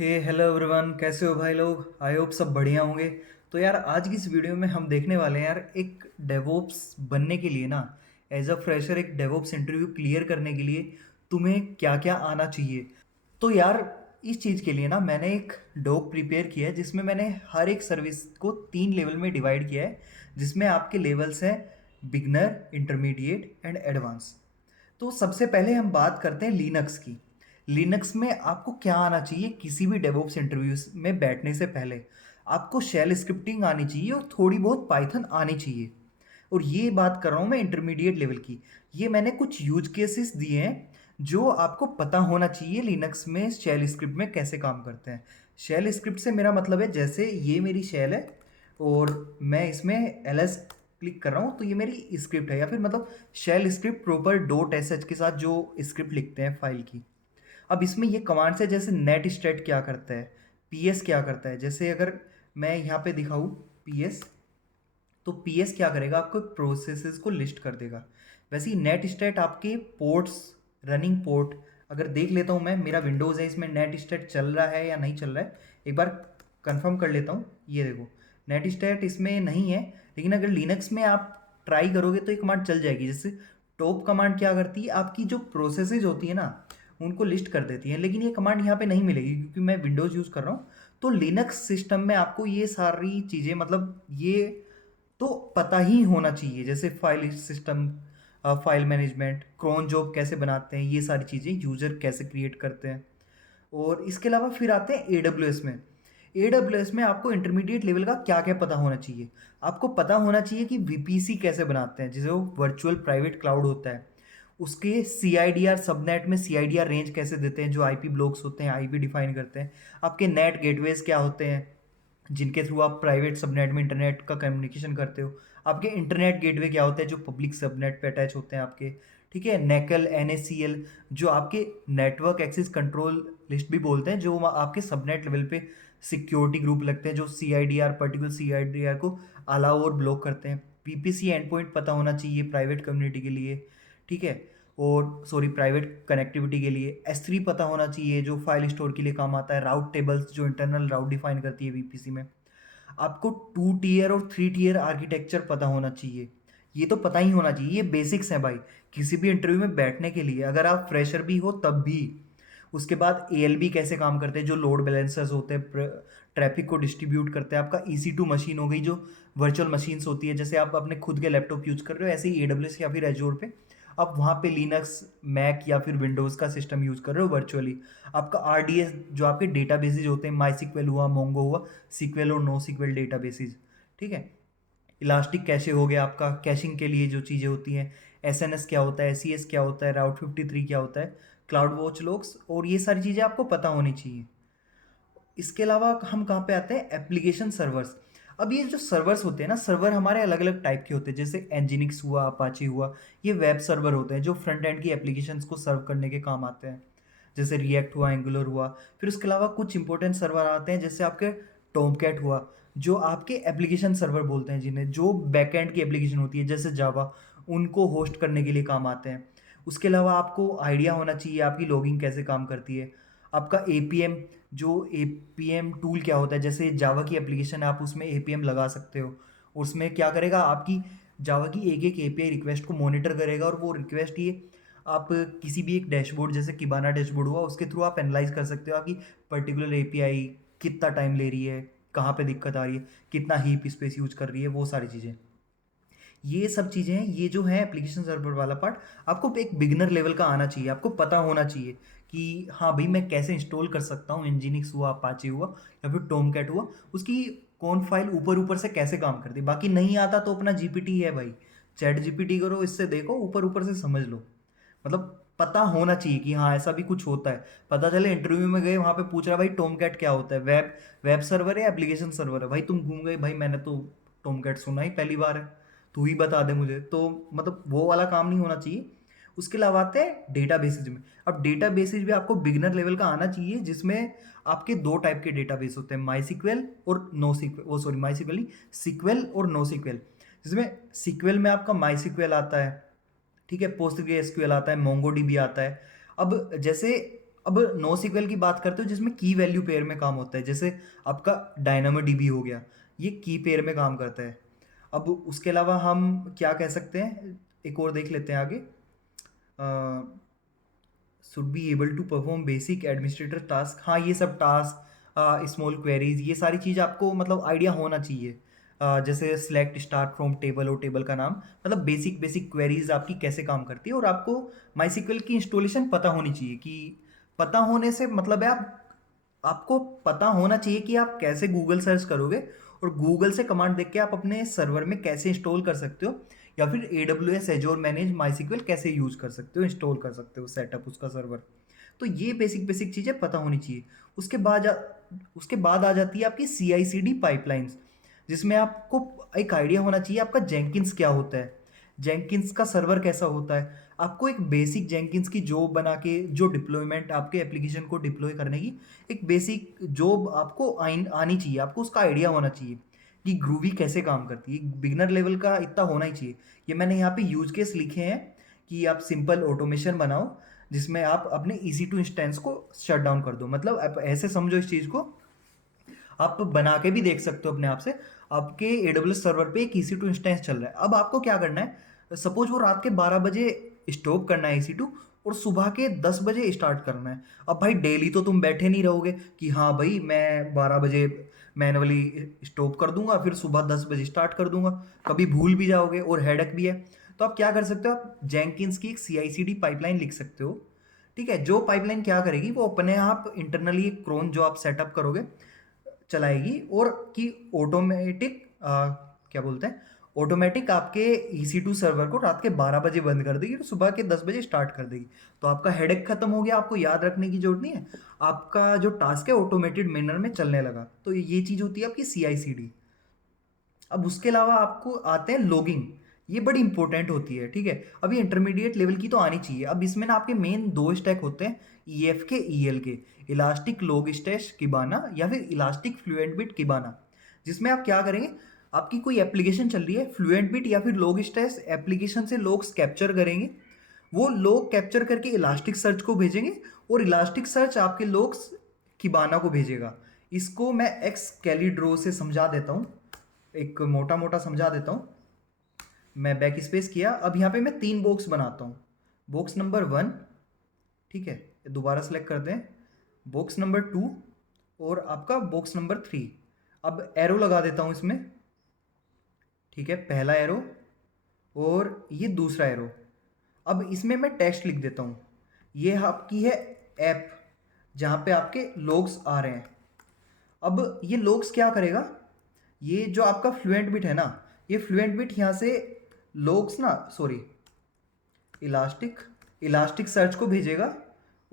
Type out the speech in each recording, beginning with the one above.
Hello everyone, कैसे हो भाई लोग। आई होप सब बढ़िया होंगे। तो यार आज की इस वीडियो में हम देखने वाले हैं यार एक डेवोप्स बनने के लिए ना, एज अ फ्रेशर एक डेवोप्स इंटरव्यू क्लियर करने के लिए तुम्हें क्या क्या आना चाहिए। तो यार इस चीज़ के लिए ना मैंने एक डॉक प्रिपेयर किया है जिसमें मैंने हर एक सर्विस को 3 लेवल में डिवाइड किया है, जिसमें आपके लेवल्स हैं बिगनर, इंटरमीडिएट एंड एडवांस। तो सबसे पहले हम बात करते हैं लिनक्स की। लिनक्स में आपको क्या आना चाहिए किसी भी डेवऑप्स इंटरव्यूज में बैठने से पहले। आपको शेल स्क्रिप्टिंग आनी चाहिए और थोड़ी बहुत पाइथन आनी चाहिए। और ये बात कर रहा हूँ मैं इंटरमीडिएट लेवल की। ये मैंने कुछ यूज केसेस दिए हैं जो आपको पता होना चाहिए लिनक्स में शेल स्क्रिप्ट में कैसे काम करते हैं। शेल स्क्रिप्ट से मेरा मतलब है, जैसे ये मेरी शेल है और मैं इसमें ls क्लिक कर रहा हूँ तो ये मेरी स्क्रिप्ट है, या फिर मतलब shell script proper dot S H के साथ जो स्क्रिप्ट लिखते हैं फाइल की। अब इसमें ये कमांड्स है, जैसे नेट स्टेट क्या करता है, पीएस क्या करता है। जैसे अगर मैं यहाँ पे दिखाऊँ पीएस, तो पीएस क्या करेगा, आपको प्रोसेसेस को लिस्ट कर देगा। वैसे ही नेट स्टेट आपके पोर्ट्स, रनिंग पोर्ट, अगर देख लेता हूँ मैं, मेरा विंडोज़ है, इसमें नेट स्टेट चल रहा है या नहीं चल रहा है, एक बार कंफर्म कर लेता हूँ। ये देखो नेट स्टेट इसमें नहीं है, लेकिन अगर लिनक्स में आप ट्राई करोगे तो ये कमांड चल जाएगी। जैसे टॉप कमांड क्या करती है, आपकी जो प्रोसेसेज होती है ना उनको लिस्ट कर देती है, लेकिन ये कमांड यहाँ पे नहीं मिलेगी क्योंकि मैं विंडोज़ यूज़ कर रहा हूँ। तो लिनक्स सिस्टम में आपको ये सारी चीज़ें, मतलब ये तो पता ही होना चाहिए। जैसे file system, file management, cron job कैसे बनाते हैं, ये सारी चीज़ें यूज़र कैसे क्रिएट करते हैं। और इसके अलावा फिर आते हैं एडब्ल्यू में। एडब्ल्यू में आपको इंटरमीडिएट लेवल का क्या क्या पता होना चाहिए। आपको पता होना चाहिए कि वीपीसी कैसे बनाते हैं, जिसे वो वर्चुअल प्राइवेट क्लाउड होता है। उसके सी आई डी आर, सबनेट में सी आई डी आर रेंज कैसे देते हैं, जो आईपी ब्लॉक्स होते हैं, आईपी डिफाइन करते हैं। आपके नेट गेटवेज क्या होते हैं जिनके थ्रू आप प्राइवेट सबनेट में इंटरनेट का कम्युनिकेशन करते हो। आपके इंटरनेट गेटवे क्या होते हैं जो पब्लिक सबनेट पे अटैच होते हैं आपके। ठीक है, नेकल, एन जो आपके नेटवर्क एक्सेस कंट्रोल लिस्ट भी बोलते हैं, जो आपके सबनेट लेवल पे सिक्योरिटी ग्रुप लगते हैं, जो C I D R, particular C I D R को अलाउ और ब्लॉक करते हैं। पीपीसी एंड पॉइंट पता होना चाहिए प्राइवेट कम्युनिटी के लिए। ठीक है, और सॉरी प्राइवेट कनेक्टिविटी के लिए S3 पता होना चाहिए जो फाइल स्टोर के लिए काम आता है। राउट टेबल्स जो इंटरनल राउट डिफाइन करती है वीपीसी में। आपको 2 टीयर और 3 टीयर आर्किटेक्चर पता होना चाहिए। ये तो पता ही होना चाहिए, ये बेसिक्स हैं भाई किसी भी इंटरव्यू में बैठने के लिए, अगर आप फ्रेशर भी हो तब भी। उसके बाद एएलबी कैसे काम करते हैं, जो लोड बैलेंसर्स होते हैं, ट्रैफिक को डिस्ट्रीब्यूट करते हैं। आपका EC2 मशीन हो गई, जो वर्चुअल मशीन्स होती है, जैसे आप अपने खुद के लैपटॉप यूज कर रहे हो, ऐसे ही AWS या फिर एजोर पे आप वहाँ पे लिनक्स, मैक या फिर विंडोज़ का सिस्टम यूज़ कर रहे हो वर्चुअली। आपका RDS, जो आपके डेटाबेसेज होते हैं, माई सिक्वल हुआ, मोंगो हुआ, सिक्वल और नो सिक्वल डेटाबेसेज। ठीक है, इलास्टिक कैशे हो गया आपका, कैशिंग के लिए जो चीज़ें होती हैं। SNS क्या होता है, SES क्या होता है, राउट 53 क्या होता है, क्लाउड वॉच लॉग्स, और ये सारी चीज़ें आपको पता होनी चाहिए। इसके अलावा हम कहाँ पे आते हैं, एप्लीकेशन सर्वर्स। अब ये जो सर्वर्स होते हैं ना, सर्वर हमारे अलग अलग टाइप के होते हैं, जैसे एनजिनिक्स हुआ, अपाची हुआ। ये वेब सर्वर होते हैं जो फ्रंट एंड की एप्लीकेशंस को सर्व करने के काम आते हैं, जैसे रिएक्ट हुआ, एंगुलर हुआ। फिर उसके अलावा कुछ इंपॉर्टेंट सर्वर आते हैं, जैसे आपके टॉमकैट हुआ, जो आपके एप्लीकेशन सर्वर बोलते हैं जिन्हें, जो बैकएंड की एप्लीकेशन होती है जैसे जावा, उनको होस्ट करने के लिए काम आते हैं। उसके अलावा आपको आइडिया होना चाहिए आपकी लॉगिंग कैसे काम करती है। आपका एपीएम, जो एपीएम टूल क्या होता है, जैसे जावा की एप्लीकेशन है आप उसमें एपीएम लगा सकते हो। उसमें क्या करेगा, आपकी जावा की एक एक एपीआई रिक्वेस्ट को मॉनिटर करेगा, और वो रिक्वेस्ट ये आप किसी भी एक डैशबोर्ड, जैसे किबाना डैशबोर्ड हुआ, उसके थ्रू आप एनालाइज कर सकते हो आपकी पर्टिकुलर एपीआई कितना टाइम ले रही है, कहाँ पे दिक्कत आ रही है, कितना हीप स्पेस यूज कर रही है, वो सारी चीज़ें। ये सब चीज़ें हैं, ये जो है एप्लीकेशन सर्वर वाला पार्ट, आपको एक बिगिनर लेवल का आना चाहिए। आपको पता होना चाहिए कि हाँ भाई मैं कैसे इंस्टॉल कर सकता हूँ, इंजीनिक्स हुआ, अपाचे हुआ, या फिर टॉमकैट हुआ, उसकी कौन फाइल ऊपर ऊपर से कैसे काम करती है। बाकी नहीं आता तो अपना जीपीटी है भाई, चैट जीपीटी करो, इससे देखो, ऊपर ऊपर से समझ लो। मतलब पता होना चाहिए कि हाँ ऐसा भी कुछ होता है। पता चले इंटरव्यू में गए, वहाँ पे पूछ रहा भाई टॉमकैट क्या होता है, वेब वेब सर्वर है, एप्लीकेशन सर्वर है। भाई तुम घूम गए, भाई मैंने तो टॉमकैट सुना ही पहली बार है, तू ही बता दे मुझे। तो मतलब वो वाला काम नहीं होना चाहिए। उसके अलावा आते हैं डेटा बेसिस में। अब डेटा बेसिस भी आपको बिगिनर लेवल का आना चाहिए, जिसमें आपके 2 टाइप के डेटाबेस होते हैं, माई सिक्वल और नो सिक्वल, वो सॉरी माई सिक्वल नहीं, सिक्वल और नो सिक्वल। जिसमें सिक्वल में आपका माई सिक्वल आता है, ठीक है, पोस्ट एसक्यूएल आता है, मोंगो डीबी आता है। अब जैसे अब नो सीक्वल की बात करते हो जिसमें की वैल्यू पेयर में काम होता है, जैसे आपका डायनामो डीबी हो गया, ये की पेयर में काम करता है। अब उसके अलावा हम क्या कह सकते हैं, एक और देख लेते हैं आगे। Should be able to perform basic administrator task, हाँ ये सब टास्क, स्मॉल क्वेरीज, ये सारी चीज़ आपको मतलब आइडिया होना चाहिए। जैसे सेलेक्ट स्टार्ट फ्रॉम टेबल और टेबल का नाम, मतलब बेसिक बेसिक क्वेरीज आपकी कैसे काम करती है। और आपको माई की इंस्टॉलेशन पता होनी चाहिए, कि पता होने से मतलब है आपको पता होना चाहिए कि आप कैसे गूगल सर्च करोगे और गूगल से कमांड देख के आप अपने सर्वर में कैसे इंस्टॉल कर सकते हो, या फिर AWS एजोर मैनेज माई कैसे यूज कर सकते हो, इंस्टॉल कर सकते हो सेटअप उसका सर्वर। तो ये बेसिक बेसिक चीज़ें पता होनी चाहिए। उसके बाद आ जाती है आपकी CI/CD पाइपलाइंस, जिसमें आपको एक आइडिया होना चाहिए आपका जेंकिंस क्या होता है, जेंकिंस का सर्वर कैसा होता है। आपको एक बेसिक जेंकिंस की जॉब बना के, जो डिप्लॉयमेंट आपके एप्लीकेशन को डिप्लॉय करने की एक बेसिक जॉब आपको आनी चाहिए, आपको उसका आइडिया होना चाहिए कि ग्रूवी कैसे काम करती है। बिगनर लेवल का इतना होना ही चाहिए। ये मैंने यहाँ पे यूज केस लिखे हैं कि आप सिंपल ऑटोमेशन बनाओ जिसमें आप अपने EC2 इंस्टेंस को शट डाउन कर दो। मतलब आप ऐसे समझो इस चीज़ को, आप बना के भी देख सकते हो अपने आप से। आपके AWS सर्वर पे एक EC2 इंस्टेंस चल रहा है, अब आपको क्या करना है, सपोज वो रात के 12 बजे स्टॉप करना है EC2, और सुबह के 10 बजे स्टार्ट करना है। अब भाई डेली तो तुम बैठे नहीं रहोगे कि हाँ भाई मैं 12 बजे मैनुअली स्टॉप कर दूंगा फिर सुबह 10 बजे स्टार्ट कर दूंगा, कभी भूल भी जाओगे और हेडक भी है। तो आप क्या कर सकते हो, आप जेंकिंस की एक CI/CD पाइपलाइन लिख सकते हो। ठीक है, जो पाइपलाइन क्या करेगी, वो अपने आप इंटरनली एक क्रोन जो आप सेटअप करोगे चलाएगी, और कि ऑटोमेटिक क्या बोलते हैं, ऑटोमेटिक आपके EC2 सर्वर को रात के 12 बजे बंद कर देगी और सुबह के 10 बजे स्टार्ट कर देगी। तो आपका हेडेक खत्म हो गया, आपको याद रखने की जरूरत नहीं है, आपका जो टास्क है ऑटोमेटेड मैनर में चलने लगा। तो ये चीज़ होती है आपकी CI/CD। अब उसके अलावा आपको आते हैं लॉगिंग, ये बड़ी इंपॉर्टेंट होती है। ठीक है, अब ये इंटरमीडिएट लेवल की तो आनी चाहिए। अब इसमें ना आपके मेन दो स्टैक होते हैं, EF के EL के, इलास्टिक लॉग स्टैश किबाना या फिर इलास्टिक फ्लुएंट बिट किबाना। जिसमें आप क्या करेंगे, आपकी कोई एप्लीकेशन चल रही है, फ्लुएंट बिट या फिर लॉग स्टैश एप्लीकेशन से लॉग्स कैप्चर करेंगे, वो लॉग कैप्चर करके इलास्टिक सर्च को भेजेंगे, और इलास्टिक सर्च आपके लॉग्स किबाना को भेजेगा। इसको मैं एक्स कैलिड्रो से समझा देता हूँ, एक मोटा मोटा समझा देता हूँ। मैं बैक स्पेस किया, अब यहाँ पे मैं 3 बॉक्स बनाता हूँ। बॉक्स नंबर 1, ठीक है, दोबारा सेलेक्ट करते हैं, बॉक्स नंबर 2 और आपका बॉक्स नंबर 3। अब एरो लगा देता हूँ इसमें, ठीक है, पहला एरो और ये दूसरा एरो। अब इसमें मैं टेक्स्ट लिख देता हूँ, ये आपकी है ऐप जहाँ पे आपके लॉग्स आ रहे हैं। अब ये लॉग्स क्या करेगा, ये जो आपका फ्लुएंट बिट है ना, ये फ्लुएंट बिट यहाँ से लॉग्स ना, सॉरी, इलास्टिक इलास्टिक सर्च को भेजेगा,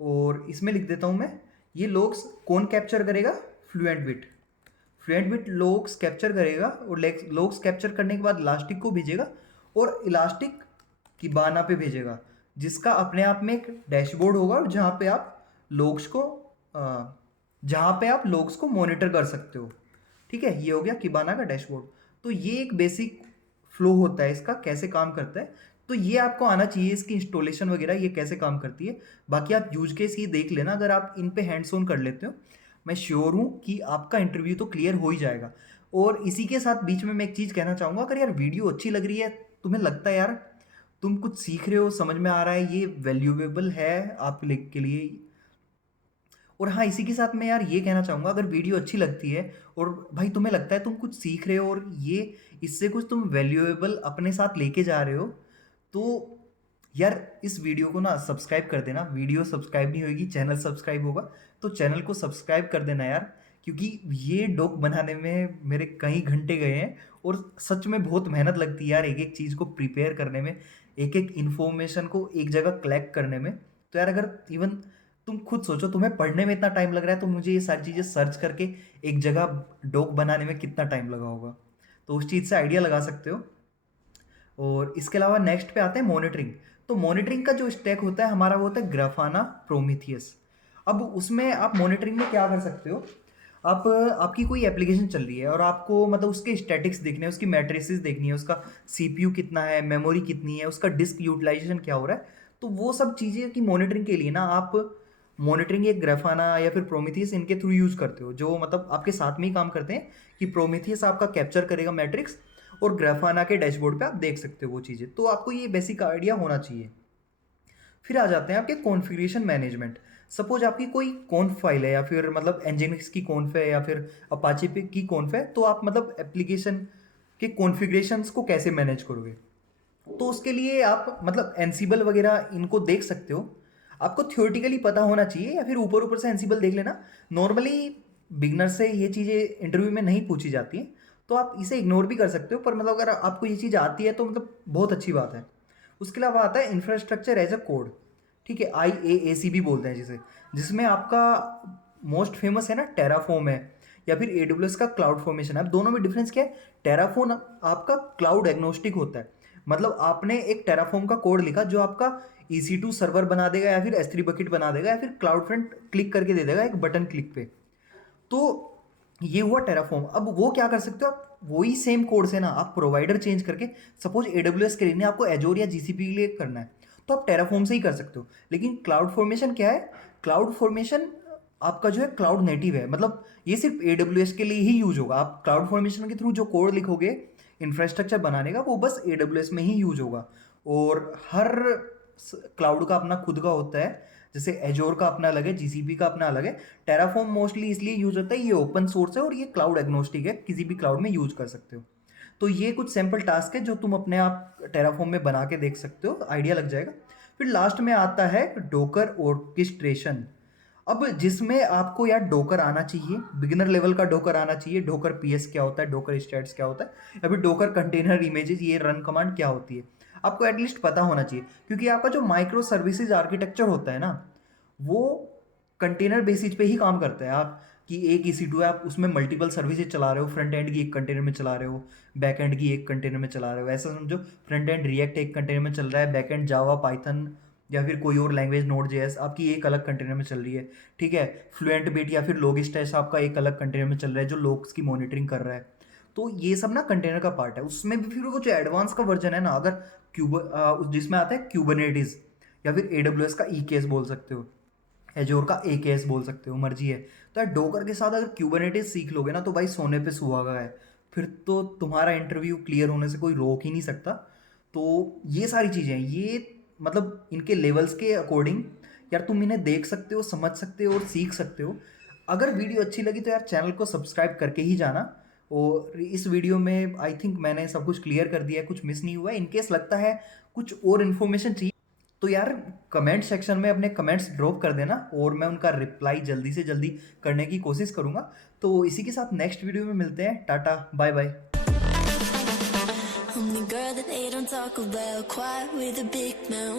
और इसमें लिख देता हूँ मैं, ये लॉग्स कौन कैप्चर करेगा, fluent bit. Fluent bit logs capture करेगा, और लॉग्स कैप्चर करने के बाद इलास्टिक को भेजेगा, और इलास्टिक किबाना पे भेजेगा, जिसका अपने आप में एक डैशबोर्ड होगा जहाँ पे आप लॉग्स को मॉनिटर कर सकते हो। ठीक है, ये हो गया किबाना का डैशबोर्ड। तो ये एक बेसिक फ्लो होता है इसका, कैसे काम करता है। तो ये आपको आना चाहिए, इसकी इंस्टॉलेशन वगैरह ये कैसे काम करती है। बाकी आप यूज केस ये देख लेना, अगर आप इन पे हैंड्स ऑन कर लेते हो, मैं श्योर हूँ कि आपका इंटरव्यू तो क्लियर हो ही जाएगा। और इसी के साथ बीच में मैं एक चीज़ कहना चाहूँगा, अगर यार वीडियो अच्छी लग रही है, तुम्हें लगता है यार तुम कुछ सीख रहे हो, समझ में आ रहा है, ये वैल्यूएबल है आप के लिए। और हाँ, इसी के साथ मैं यार ये कहना चाहूँगा, अगर वीडियो अच्छी लगती है और भाई तुम्हें लगता है तुम कुछ सीख रहे हो और ये इससे कुछ तुम वैल्यूएबल अपने साथ लेके जा रहे हो, तो यार इस वीडियो को ना सब्सक्राइब कर देना। वीडियो सब्सक्राइब नहीं होगी, चैनल सब्सक्राइब होगा, तो चैनल को सब्सक्राइब कर देना यार, क्योंकि ये डॉक बनाने में मेरे कई घंटे गए हैं, और सच में बहुत मेहनत लगती है यार एक एक चीज़ को प्रिपेयर करने में, एक एक इन्फॉर्मेशन को एक जगह कलेक्ट करने में। तो यार अगर इवन तुम खुद सोचो, तुम्हें पढ़ने में इतना टाइम लग रहा है, तो मुझे ये सारी चीज़ें सर्च करके एक जगह डॉक बनाने में कितना टाइम लगा होगा, तो उस चीज़ से आइडिया लगा सकते हो। और इसके अलावा नेक्स्ट पे आते हैं मॉनिटरिंग। तो मॉनिटरिंग का जो स्टैक होता है हमारा, वो होता है ग्राफाना प्रोमीथियस। अब उसमें आप मॉनिटरिंग में क्या कर सकते हो, आप आपकी कोई एप्लीकेशन चल रही है और आपको मतलब उसके स्टैटिक्स देखने हैं, उसकी मैट्रिसेस देखनी है, उसका CPU कितना है, मेमोरी कितनी है, उसका डिस्क यूटिलाइजेशन क्या हो रहा है। तो वो सब चीज़ें की मॉनिटरिंग के लिए ना आप मॉनिटरिंग एक ग्राफाना या फिर प्रोमीथियस इनके थ्रू यूज़ करते हो, जो मतलब आपके साथ में ही काम करते हैं कि प्रोमीथियस आपका कैप्चर करेगा मैट्रिक्स और ग्राफाना के डैशबोर्ड पे आप देख सकते हो वो चीज़ें। तो आपको ये बेसिक आइडिया होना चाहिए। फिर आ जाते हैं आपके कॉन्फ़िगरेशन मैनेजमेंट। सपोज आपकी कोई कॉन्फ फाइल है या फिर मतलब एनजिनिक्स की कॉन्फ है या फिर अपाचे पे की कॉन्फ है, तो आप मतलब एप्लीकेशन के कॉन्फ़िगरेशंस को कैसे मैनेज करोगे? तो उसके लिए आप मतलब एनसिबल वगैरह इनको देख सकते हो। आपको थ्योरेटिकली पता होना चाहिए या फिर ऊपर ऊपर से एनसिबल देख लेना। नॉर्मली बिगनर से ये चीज़ें इंटरव्यू में नहीं पूछी जाती हैं, तो आप इसे इग्नोर भी कर सकते हो, पर मतलब अगर आपको ये चीज़ आती है तो मतलब बहुत अच्छी बात है। उसके अलावा आता है इंफ्रास्ट्रक्चर एज अ कोड। ठीक है, IaaC भी बोलते हैं जिसे, जिसमें आपका मोस्ट फेमस है ना टेराफॉर्म है या फिर AWS का क्लाउड फॉर्मेशन है। अब दोनों में डिफरेंस क्या है? टेराफॉर्म आपका क्लाउड एग्नोस्टिक होता है, मतलब आपने एक टेराफॉर्म का कोड लिखा जो आपका EC2 सर्वर बना देगा या फिर S3 बकेट बना देगा या फिर क्लाउड फ्रंट क्लिक करके दे देगा एक बटन क्लिक पे। तो ये हुआ टेराफॉर्म। अब वो क्या कर सकते हो आप, वही सेम कोड से ना आप प्रोवाइडर चेंज करके, सपोज AWS के लिए आपको एजोर या GCP के लिए करना है तो आप टेराफॉर्म से ही कर सकते हो। लेकिन क्लाउड फॉर्मेशन क्या है? क्लाउड फॉर्मेशन आपका जो है क्लाउड नेटिव है, मतलब ये सिर्फ AWS के लिए ही यूज होगा। आप क्लाउड फॉर्मेशन के थ्रू जो कोड लिखोगे इंफ्रास्ट्रक्चर बनाने का, वो बस AWS में ही यूज होगा। और हर क्लाउड का अपना खुद का होता है, जैसे एजोर का अपना अलग है, GCP का अपना अलग है। टेराफॉर्म मोस्टली इसलिए यूज होता है, ये ओपन सोर्स है और ये क्लाउड एग्नोस्टिक है, किसी भी क्लाउड में यूज कर सकते हो। तो ये कुछ सैम्पल टास्क है जो तुम अपने आप टेराफॉर्म में बना के देख सकते हो, आइडिया लग जाएगा। फिर लास्ट में आता है डोकर ऑर्केस्ट्रेशन। अब जिसमें आपको यार डोकर आना चाहिए, बिगिनर लेवल का डोकर आना चाहिए। डोकर PS क्या होता है, डोकर स्टैट्स क्या होता है, या फिर डोकर कंटेनर इमेजेस, ये रन कमांड क्या होती है, आपको एटलीस्ट पता होना चाहिए। क्योंकि आपका जो माइक्रो सर्विसेज आर्किटेक्चर होता है ना, वो कंटेनर बेसिस पे ही काम करता है। आप कि एक EC2 है, आप उसमें मल्टीपल सर्विसेज चला रहे हो, फ्रंट एंड की एक कंटेनर में चला रहे हो, बैक एंड की एक कंटेनर में चला रहे हो। ऐसा समझो फ्रंट एंड रिएक्ट एक कंटेनर में चल रहा है, बैक एंड जावा पाइथन या फिर कोई और लैंग्वेज Node.js आपकी एक अलग कंटेनर में चल रही है। ठीक है, फ्लुएंट बिट या फिर लोगिस्टेस आपका एक अलग कंटेनर में चल रहा है जो लोग्स की मॉनिटरिंग कर रहा है। तो ये सब ना कंटेनर का पार्ट है। उसमें भी फिर वो जो एडवांस का वर्जन है ना, अगर जिसमें आता है क्यूबरनेटिस या फिर AWS का EKS बोल सकते हो, एजोर का AKS बोल सकते हो, मर्जी है। तो यार डोकर के साथ अगर क्यूबरनेटिस सीख लोगे ना, तो भाई सोने पे सुहागा है। फिर तो तुम्हारा इंटरव्यू क्लियर होने से कोई रोक ही नहीं सकता। तो ये सारी चीज़ें हैं, ये मतलब इनके लेवल्स के अकॉर्डिंग यार तुम इन्हें देख सकते हो, समझ सकते हो और सीख सकते हो। अगर वीडियो अच्छी लगी तो यार चैनल को सब्सक्राइब करके ही जाना। और इस वीडियो में आई थिंक मैंने सब कुछ क्लियर कर दिया है, कुछ मिस नहीं हुआ है। इनकेस लगता है कुछ और इन्फॉर्मेशन चाहिए तो यार कमेंट सेक्शन में अपने कमेंट्स ड्रॉप कर देना और मैं उनका रिप्लाई जल्दी से जल्दी करने की कोशिश करूँगा। तो इसी के साथ नेक्स्ट वीडियो में मिलते हैं। Tata, bye bye. I'm the girl that they don't talk about, quiet with a big mouth.